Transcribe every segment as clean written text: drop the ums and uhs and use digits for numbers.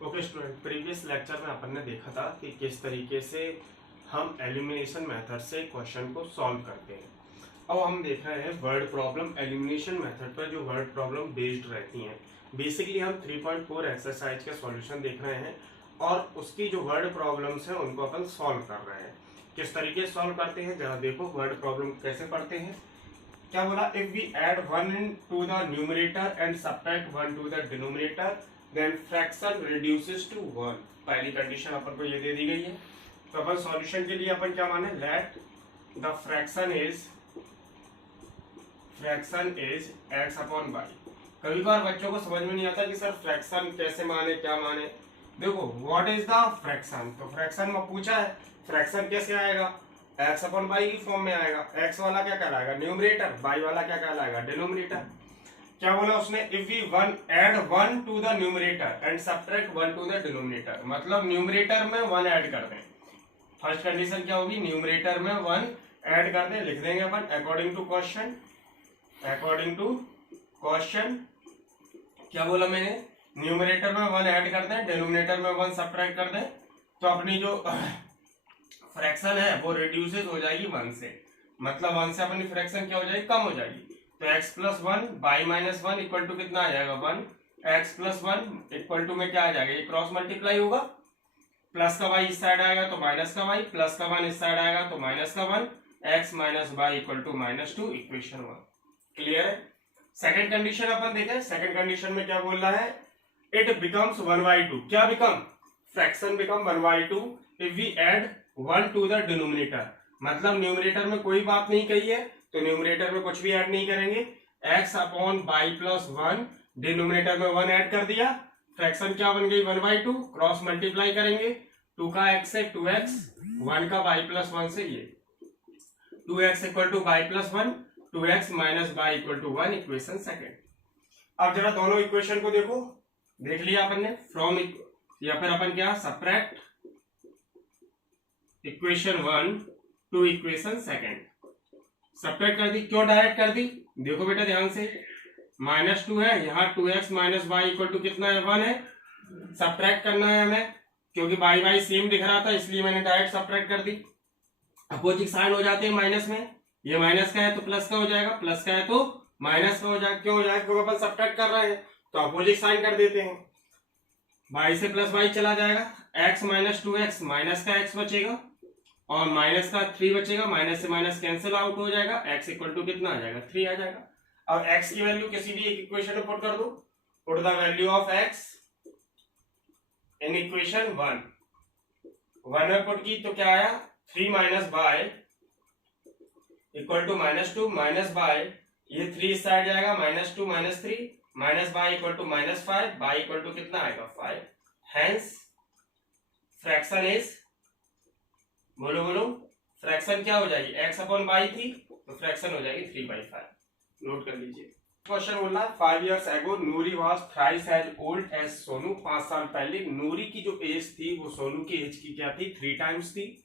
Okay student, previous lecture में अपन ने देखा था कि किस तरीके से हम एलिमिनेशन मेथड से क्वेश्चन को सॉल्व करते हैं। अब हम देख रहे हैं वर्ड प्रॉब्लम एलिमिनेशन मेथड पर जो वर्ड प्रॉब्लम बेस्ड रहती हैं। बेसिकली हम 3.4 एक्सरसाइज का सॉल्यूशन देख रहे हैं और उसकी जो वर्ड प्रॉब्लम्स हैं उनको अपन सॉल्व कर रहे हैं। किस तरीके से सॉल्व करते हैं जरा देखो। वर्ड प्रॉब्लम कैसे पढ़ते हैं। क्या बोला, if we add 1 to the numerator and subtract 1 to the denominator then fraction reduces to 1। पहली कंडीशन अपन को ये दे दी गई है। तो अपन सॉल्यूशन के लिए अपन क्या माने, let the fraction is X upon Y. कभी बार बच्चों को समझ में नहीं आता कि सर फ्रैक्शन कैसे माने, क्या माने। देखो, व्हाट इज द फ्रैक्शन, तो फ्रैक्शन में पूछा है फ्रैक्शन कैसे आएगा, एक्स अपॉन वाई की फॉर्म में आएगा। एक्स वाला क्या कहलाएगा, न्यूमरेटर, वाई वाला क्या कहलाएगा, डिनोमिनेटर। क्या बोला उसने, if we add 1 to the numerator and subtract 1 to the denominator, मतलब न्यूमरेटर में 1 ऐड कर दें। फर्स्ट कंडीशन क्या होगी, न्यूमरेटर में 1 ऐड कर दें। लिख देंगे अपन अकॉर्डिंग टू क्वेश्चन। क्या बोला मैंने, न्यूमरेटर में 1 ऐड कर दें, डिनोमिनेटर में 1 सब्ट्रैक्ट कर दें, तो अपनी जो फ्रैक्शन है वो रिड्यूसेस हो जाएगी 1 से। मतलब 1 से अपनी फ्रैक्शन क्या हो जाएगी, कम हो जाएगी। तो x plus 1 by minus 1 equal to कितना आ जाएगा, 1। x प्लस 1 इक्वल टू में क्या आ जाएगा, ये क्रॉस मल्टीप्लाई होगा। प्लस का y इस साइड आएगा तो माइनस का y, प्लस का 1 इस साइड आएगा तो माइनस का 1। x minus Y equal to -2, equation 1। Clear है। सेकंड कंडीशन अपन देखें। सेकंड कंडीशन में क्या बोल रहा है, इट बिकम्स 1/2। क्या become, fraction become 1/2 if we add 1 to the denominator. मतलब न्यूमरेटर में कोई बात नहीं कही है तो न्यूमरेटर में कुछ भी ऐड नहीं करेंगे। x upon Y plus 1, denominator में 1 ऐड कर दिया, फ्रैक्शन क्या बन गई, 1/2। क्रॉस मल्टीप्लाई करेंगे, 2 का x से 2x, 1 का y प्लस 1 से ये 2x equal to Y plus 1, 2x minus Y equal to 1, equation second. अब जरा दोनों इक्वेशन को देखो। देख लिया अपन ने फ्रॉम, या फिर अपन क्या, subtract equation 1 to equation second. Subtract कर दी, क्यों डायरेक्ट कर दी, देखो बेटा ध्यान से। -2 है, यहाँ 2x minus Y equal to कितना है, 1 है। सब्ट्रैक्ट करना है हमें, क्योंकि बाई बाई सेम दिख रहा था इसलिए मैंने डायरेक्ट सब्ट्रैक्ट कर दी। अपोजिट साइन हो जाते हैं माइनस में, ये माइनस का है तो प्लस का हो जाएगा, प्लस का है तो माइनस का हो जाएगा। क्यों हो जाएगा, क्योंकि अपन सब्ट्रैक्ट कर रहे हैं तो अपोजिट साइन कर देते हैं। वाई से प्लस वाई चला जाएगा, x माइनस 2x, माइनस का x बचेगा और माइनस का 3 बचेगा। माइनस से माइनस कैंसिल आउट हो जाएगा, x इक्वल टू कितना आ जाएगा, 3 आ जाएगा। अब x की वैल्यू किसी भी एक इक्वेशन में पुट कर दो। Put the value of x in equation 1 में पुट की तो क्या आया, 3 minus Y equal to -2, minus Y ये 3 इस साइड जाएगा, -2 -3, minus Y equal to -5, Y equal to कितना आएगा, 5। हेंस फ्रैक्शन इज, बोलो फ्रैक्शन क्या हो जाएगी, x अपॉन वाई थी तो फ्रैक्शन हो जाएगी 3/5। नोट कर लीजिए। क्वेश्चन बोल रहा है 5 years ago Noori was thrice as old as Sonu. 5 साल पहले नूरी की जो एज थी वो सोनू की एज की क्या थी, 3 टाइम्स थी।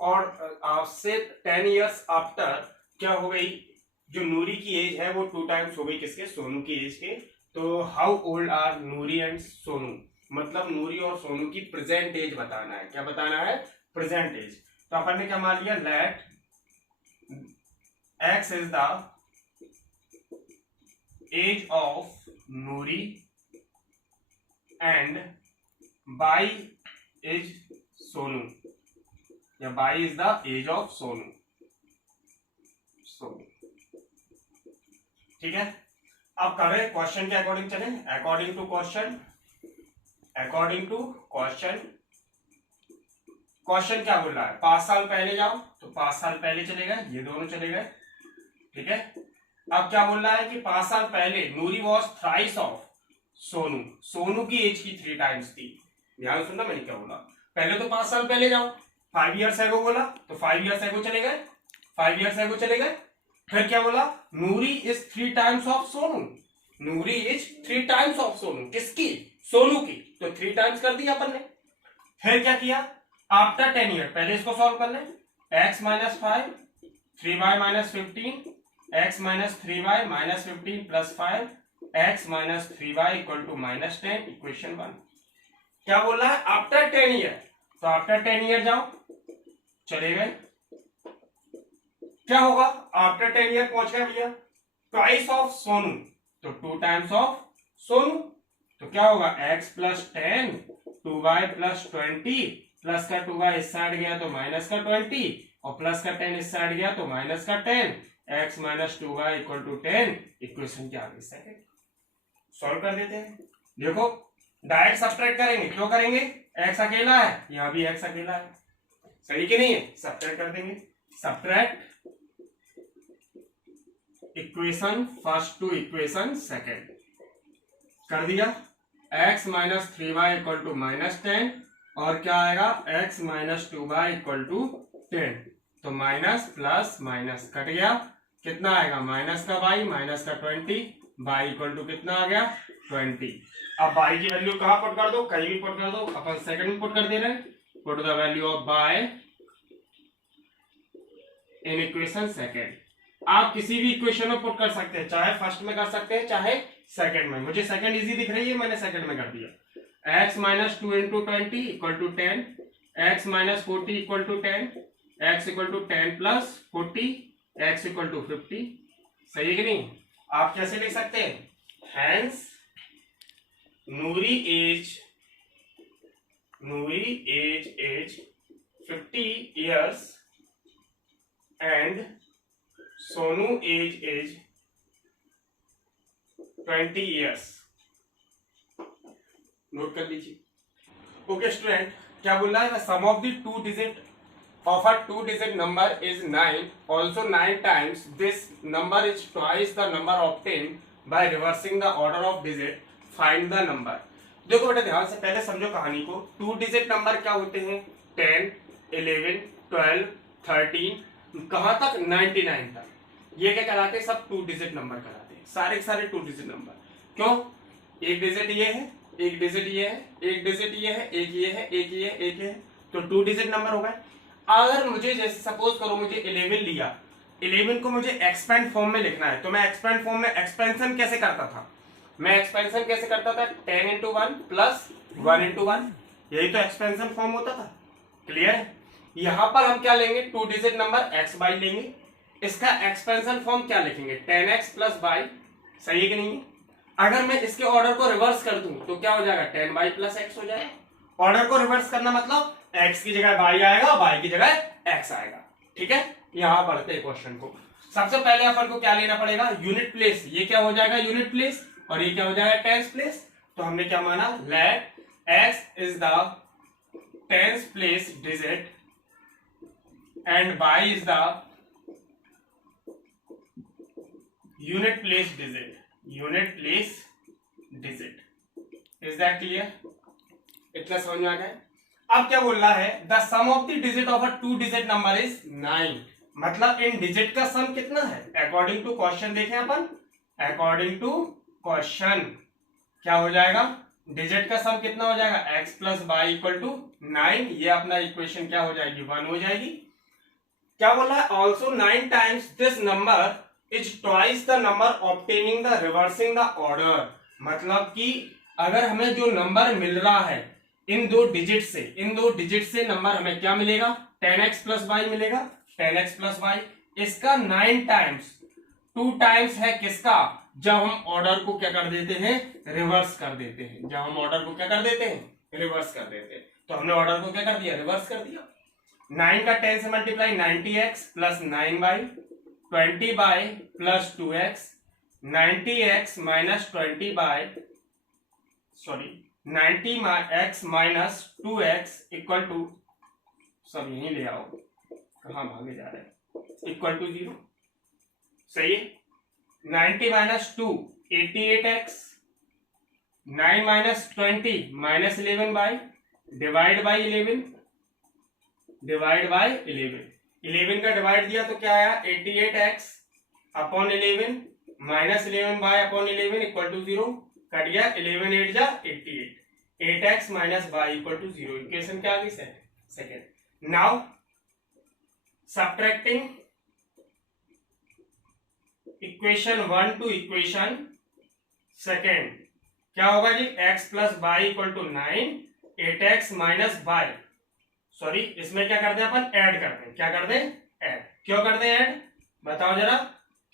और आपसे 10 years आफ्टर क्या हो गई, जो नूरी की एज है वो 2 टाइम्स हो गई किसके, सोनू की एज के। तो how old are Noori and Sonu, मतलब नूरी और सोनू की प्रेजेंट एज बताना है। क्या बताना है, प्रेजेंट एज। तो अपन ने क्या मान लिया, let x is the age of Noori and y is Sonu, या y is the age of Sonu. ठीक है। अब करें क्वेश्चन के अकॉर्डिंग चले, अकॉर्डिंग टू क्वेश्चन। क्वेश्चन क्या बोल रहा है, 5 साल पहले जाओ तो 5 साल पहले चले गए, ये दोनों चले गए। ठीक है। अब क्या बोल रहा है कि 5 साल पहले Noori was thrice of Sonu, Sonu की एज की 3 टाइम्स थी। ध्यान सुनना मैंने क्या बोला, पहले तो 5 साल पहले जाओ, 5 years ago बोला तो 5 years ago चले गए, 5 years ago चले गए। फिर क्या बोला, Noori is 3 times of Sonu, Noori is 3 times of Sonu, किसकी, सोनू की, तो 3 टाइम्स कर दिया अपन ने। फिर क्या किया, आफ्टर 10 years, पहले इसको सॉल्व कर ले, x minus 5, 3y minus 15, x minus 3y minus 15 plus 5, x minus 3y equal to -10, equation 1। क्या बोल रहा है, आफ्टर 10 ईयर, तो आफ्टर 10 ईयर जाओ, चले गए, क्या होगा, आफ्टर 10 ईयर पहुंच गए भैया, ट्वाइस ऑफ सोनू, तो 2 टाइम्स ऑफ सोनू, तो क्या होगा x plus 10 2y plus 20, plus का 2y इस साइड गया तो माइनस का 20, और प्लस का 10 इस साइड गया तो माइनस का 10, x minus 2y equal to 10, equation क्या आ गई सेकंड। सॉल्व कर देते हैं, देखो डायरेक्ट सब्ट्रैक्ट करेंगे, क्यों करेंगे, x अकेला है, यहां भी x अकेला है, सही कि नहीं है, सब्ट्रैक्ट कर देंगे, subtract equation first to equation second, कर दिया, x minus 3y equal to minus 10, और क्या आएगा x minus 2y equal to 10, तो माइनस प्लस माइनस कट गया, कितना आएगा माइनस का y माइनस का 20, y इक्वल टू कितना आ गया 20। अब y की वैल्यू कहां पुट कर दो, कहीं भी पुट कर दो, अपन सेकंड में पुट कर दे रहे हैं, put the value of y in equation second. आप किसी भी इक्वेशन में पुट कर सकते हैं, चाहे फर्स्ट में कर सकते हैं चाहे सेकंड में, मुझे सेकंड इजी दिख रही है, मैंने सेकंड में कर दिया, x minus 2 into 20 equal to 10, x minus 40 equal to 10, x equal to 10 plus 40, x equal to 50, सही है कि नहीं। आप कैसे लिख सकते हैं, hence Noori age 50 years and Sonu age 20 years, note कर लीजिए। ओके स्टूडेंट, क्या बोल रहा है, sum of the 2 digit of a 2-digit number is 9, also 9 times this number is twice the number obtained by reversing the order of digit, find the number। देखो बेटा ध्यान से पहले समझो कहानी को, 2 डिजिट नंबर क्या होते हैं, 10 11 12 13 कहां तक 99 तक, ये क्या कहलाते हैं, सब 2 डिजिट नंबर कहलाते हैं, सारे के सारे 2 डिजिट नंबर। क्यों, एक डिजिट ये है, एक डिजिट ये है, एक डिजिट ये है, एक ये है, एक ये है, एक ये है, तो 2 डिजिट नंबर हो गए। अगर मुझे जैसे सपोज करो मुझे 11 लिया, 11 को मुझे एक्सपेंड फॉर्म में लिखना है, तो मैं एक्सपेंड फॉर्म में एक्सपेंशन कैसे करता था, मैं एक्सपेंशन कैसे करता था, 10 इंटू 1 प्लस 1 इंटू 1, यही तो एक्सपेंशन फॉर्म होता था, क्लियर है। यहां पर हम क्या लेंगे, 2 डिजिट नंबर x बाई लेंगे, इसका एक्सपेंशन फॉर्म क्या लिखेंगे, 10x प्लस बाई, सही है कि नहीं। अगर मैं इसके ऑर्डर को रिवर्स कर दूं तो क्या हो जाएगा, 10y प्लस x हो जाएगा। ऑर्डर को रिवर्स करना मतलब x की जगह y आएगा, y की जगह x आएगा, ठीक है। यहां पढ़ते हैं क्वेश्चन को, सबसे पहले अपन को क्या लेना पड़ेगा, यूनिट प्लेस, ये क्या हो जाएगा यूनिट प्लेस, और ये क्या हो जाएगा टेंस प्लेस। तो हमने क्या माना, let x is the tens place digit and y is the unit place digit, unit place digit, is that clear, इतना समझ में आ गया। अब क्या बोल रहा है, the sum of the digit of a 2 digit number is 9, मतलब इन डिजिट का सम कितना है, अकॉर्डिंग टू क्वेश्चन देखें अपन, अकॉर्डिंग टू क्वेश्चन क्या हो जाएगा, डिजिट का सम कितना हो जाएगा, x plus Y equal to 9, ये अपना इक्वेशन क्या हो जाएगी, 1 हो जाएगी। क्या बोल रहा है, also 9 times this number is twice the number obtaining the reversing the order, मतलब कि अगर हमें जो नंबर मिल रहा है इन 2 डिजिट से, इन 2 डिजिट से नंबर हमें क्या मिलेगा, 10x प्लस वाई मिलेगा, 10x प्लस वाई, इसका 9 टाइम्स, 2 टाइम्स है किसका, जब हम ऑर्डर को क्या कर देते हैं, रिवर्स कर देते हैं, जब हम ऑर्डर को क्या कर देते हैं, रिवर्स कर देते हैं। तो हमने ऑर्डर को क्या कर दिया, रिवर्स कर दिया। 9 का 10 से multiply 90x plus 9y, 20y plus 2x, 90x minus 20y, sorry 90x minus 2x equal to, सब यहीं ले आओ, कहां भागे जा रहे हैं, इक्वल टू 0, सही है। 90 minus 2 88x, 9 minus 20 minus 11y, divide by 11, divide by 11 का डिवाइड दिया तो क्या आया, 88x upon 11 minus 11y upon 11 equal to 0, cut गया 11 8 जा 88, 8x minus y equal to 0, equation क्या आ गई second. Now subtracting equation 1 to equation second, क्या होगा जी, x plus Y equal to 9 8x minus by, sorry इसमें क्या करते हैं अपन, ऐड करते हैं, क्या करते हैं, ऐड। क्यों करते हैं ऐड, बताओ जरा,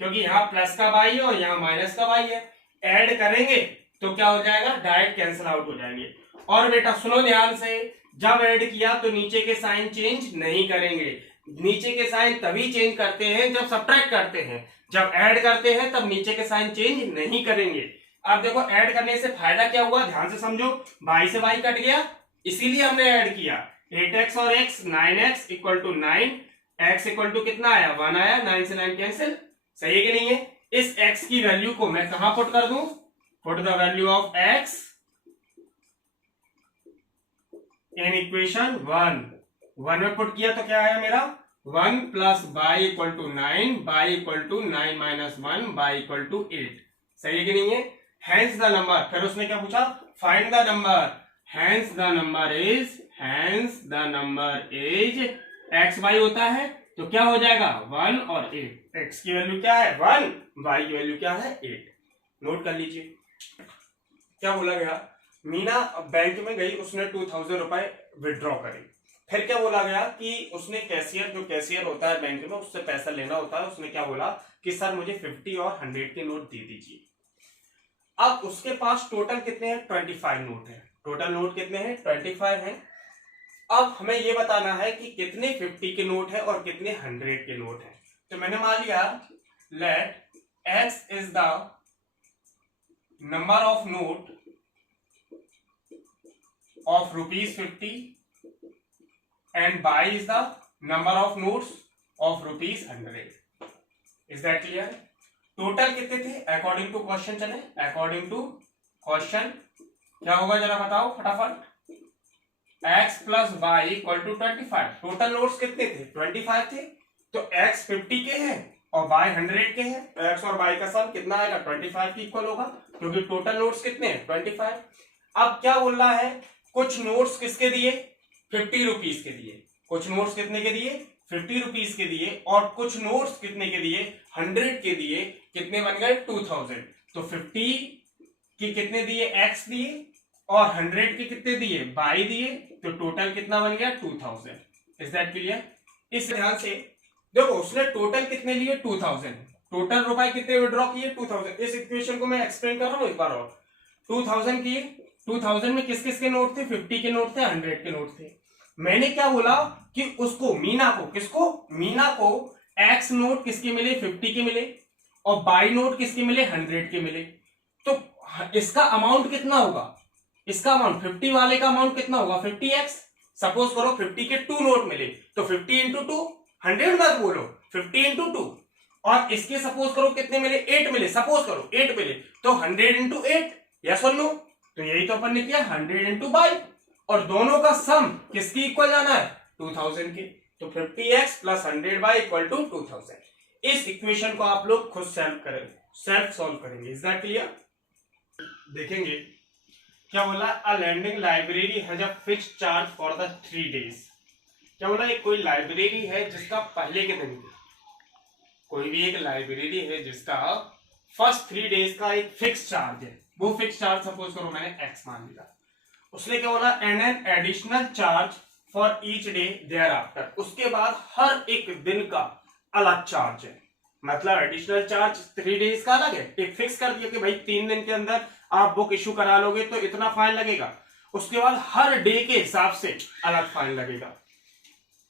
क्योंकि यहाँ प्लस का बाई है और यहाँ माइनस का बाई है, ऐड करेंगे तो क्या हो जाएगा, डायरेक्ट कैंसिल आउट हो जाएंगे। और बेटा सुनो ध्यान से, जब ऐड किया तो नीचे के साइन चेंज नहीं करेंगे, नीचे के साइन तभी चेंज करते हैं जब सब्ट्रैक्ट करते हैं, जब ऐड करते हैं तब नीचे के साइन चेंज नहीं करेंगे। अब देखो ऐड करने से फायदा क्या हुआ, ध्यान से समझो, बाई से बाई कट गया, इसीलिए हमने ऐड किया, 8x और x 9x equal to 9, x equal to कितना आया, 1 आया, 9 से 9 कैंसिल, सही है कि नहीं है। इस x की वैल्यू को मैं कहां पुट कर दूं, put the value of x in equation 1 में पुट किया तो क्या आया मेरा, 1 plus Y equal to 9, Y equal to 9 minus 1, Y equal to 8, सही है कि नहीं है। हैंस द नंबर, फिर उसने क्या पूछा, find the number, hence the number is x Y होता है तो क्या हो जाएगा 1 और 8, x की वैल्यू क्या है 1, y की वैल्यू क्या है 8, नोट कर लीजिए। क्या बोला गया, मीना बैंक में गई, उसने 2000 रुपए विड्रॉ करे, फिर क्या बोला गया कि उसने कैशियर, जो कैशियर होता है बैंक में, उससे पैसा लेना होता है, उसने क्या बोला कि सर मुझे 50 और 100 के नोट दे दीजिए। अब उसके पास टोटल कितने हैं, 25 नोट है, टोटल नोट कितने हैं 25 हैं। अब हमें ये बताना है कि कितने 50 के नोट है और कितने 100 के नोट है। तो मैंने मान लिया, let x is the number of note of ₹50 and y is the number of notes of ₹100. Is that clear? Total कितने थे अकॉर्डिंग टू क्वेश्चन, चले अकॉर्डिंग टू क्वेश्चन क्या होगा जरा बताओ फटाफट, x plus Y equal to 25, total notes कितने थे 25 थे, तो x 50 के हैं और y 100 के हैं, तो x और y का सम कितना आएगा 25 के इक्वल होगा, क्योंकि टोटल नोट्स कितने हैं 25। अब क्या बोल रहा है, कुछ नोट्स किसके दिए 50 रुपीज के दिए, कुछ नोट्स कितने के दिए 50 रुपीज के दिए, और कुछ नोट्स कितने के दिए 100 के दिए, कितने बन गए 2000, तो 50 के कितने दिए x दिए और 100 के कितने दिए y दिए, तो टोटल कितना बन गया 2000। Is that clear. इस ध्यान से देखो, उसने टोटल कितने लिए 2000, टोटल रुपए कितने विड्रॉ किए 2000। इस इक्वेशन को मैं एक्सप्लेन कर रहा हूं एक बार और, 2000 किए, 2000 में किस किस के नोट थे 50 के नोट थे 100 के नोट थे। मैंने क्या बोला कि उसको मीना को, किसको मीना को x नोट किसके मिले 50 के मिले और y नोट किसके मिले 100 के मिले, तो इसका अमाउंट कितना होगा, इसका अमाउंट 50 वाले का अमाउंट कितना होगा 50x। सपोज करो 50 के 2 नोट मिले तो 50 इंटू 2, 100 मत बोलो 50 इंटू 2, और इसके सपोज करो कितने मिले 8 मिले, सपोज करो 8 मिले तो 100 इंटू 8, यस और नो, तो यही तो अपन ने किया 100 इंटू बाई, और दोनों का सम किसकी इक्वल जाना है 2000 के, तो 50x plus 100 by equal to 2000। इस इक्वेशन को आप लोग खुद सेल्फ सॉल्व करेंगे। Is that clear. देखेंगे क्या बोला, a lending library has a fixed charge for the 3 days। क्या बोला, एक कोई लाइब्रेरी है जिसका पहले के दिन, कोई भी एक लाइब्रेरी है जिसका फर्स्ट 3 days का एक फिक्स चार्ज है, वो फिक्स चार्ज सपोज करो मैंने x मान लिया। उसने क्या बोला, and an additional charge for each day thereafter, उसके बाद हर एक दिन का अलग चार्ज है, मतलब एडिशनल चार्ज 3 days का अलग है, एक फिक्स कर दिया कि भाई 3 दिन के अंदर आप बुक इशू करा लोगे तो इतना फाइन लगेगा, उसके बाद हर डे के हिसाब से अलग फाइन लगेगा।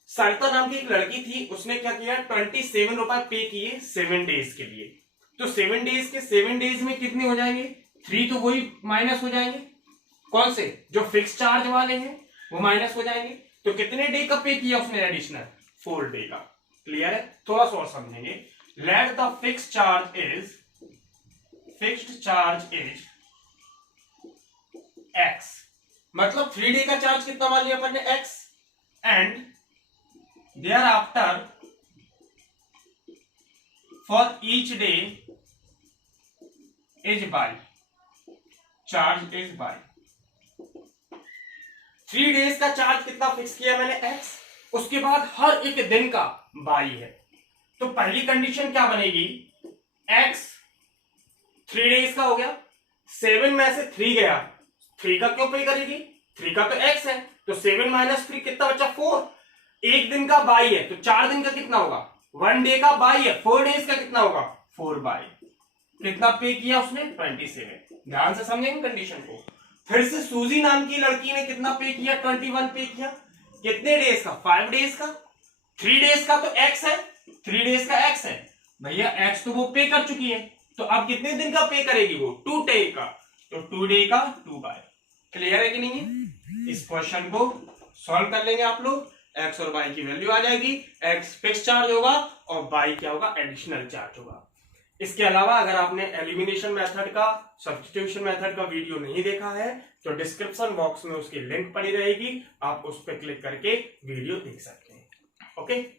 सरिता नाम की एक लड़की थी, उसने क्या किया 27 रुपए पे किए 7 days के लिए, तो 7 days के 7 days में कितने हो जाएंगे 3, तो वही माइनस हो जाएंगे, कौन से जो फिक्स चार्ज वाले हैं वो माइनस हो जाएंगे, तो कितने डे का पे किया उसने एडिशनल 4 डे का। क्लियर है, थोड़ा सा और समझेंगे। Let the fixed charge is x, मतलब 3 डे का चार्ज कितना मान लिया अपन ने x, and thereafter for each day is Y, charge is Y, 3 days का चार्ज कितना फिक्स किया मैंने x, उसके बाद हर एक दिन का बाई है, तो पहली कंडीशन क्या बनेगी, x 3 days का हो गया, 7 में से 3 गया, 3 का क्यों पे करेगी, 3 का तो x है, तो 7 माइनस 3 कितना बचा 4। एक दिन का बाई है तो 4 दिन का कितना होगा 1 डे का बाई है, 4 डेज का कितना होगा 4 बाई। कितना पे किया उसने 27। ध्यान से समझेंगे कंडीशन को। फिर से सूजी नाम की लड़की ने कितना पे किया 21 पे किया। कितने डेज का 5 डेज का। 3 डेज का तो x है, 3 डेज का x है भैया, x तो वो पे कर चुकी है, तो अब कितने दिन का पे करेगी वो 2 डे का, तो 2 डे का 2 बाय। क्लियर है कि नहीं है। इस क्वेश्चन को सॉल्व कर लेंगे आप लोग, x और y की वैल्यू आ जाएगी, x फिक्स चार्ज होगा और y क्या होगा एडिशनल चार्ज होगा। इसके अलावा अगर आपने एलिमिनेशन मेथड का, सब्स्टिट्यूशन मेथड का वीडियो नहीं देखा है तो डिस्क्रिप्शन बॉक्स में उसकी लिंक पड़ी रहेगी, आप उस पर क्लिक करके वीडियो देख सकते हैं। ओके।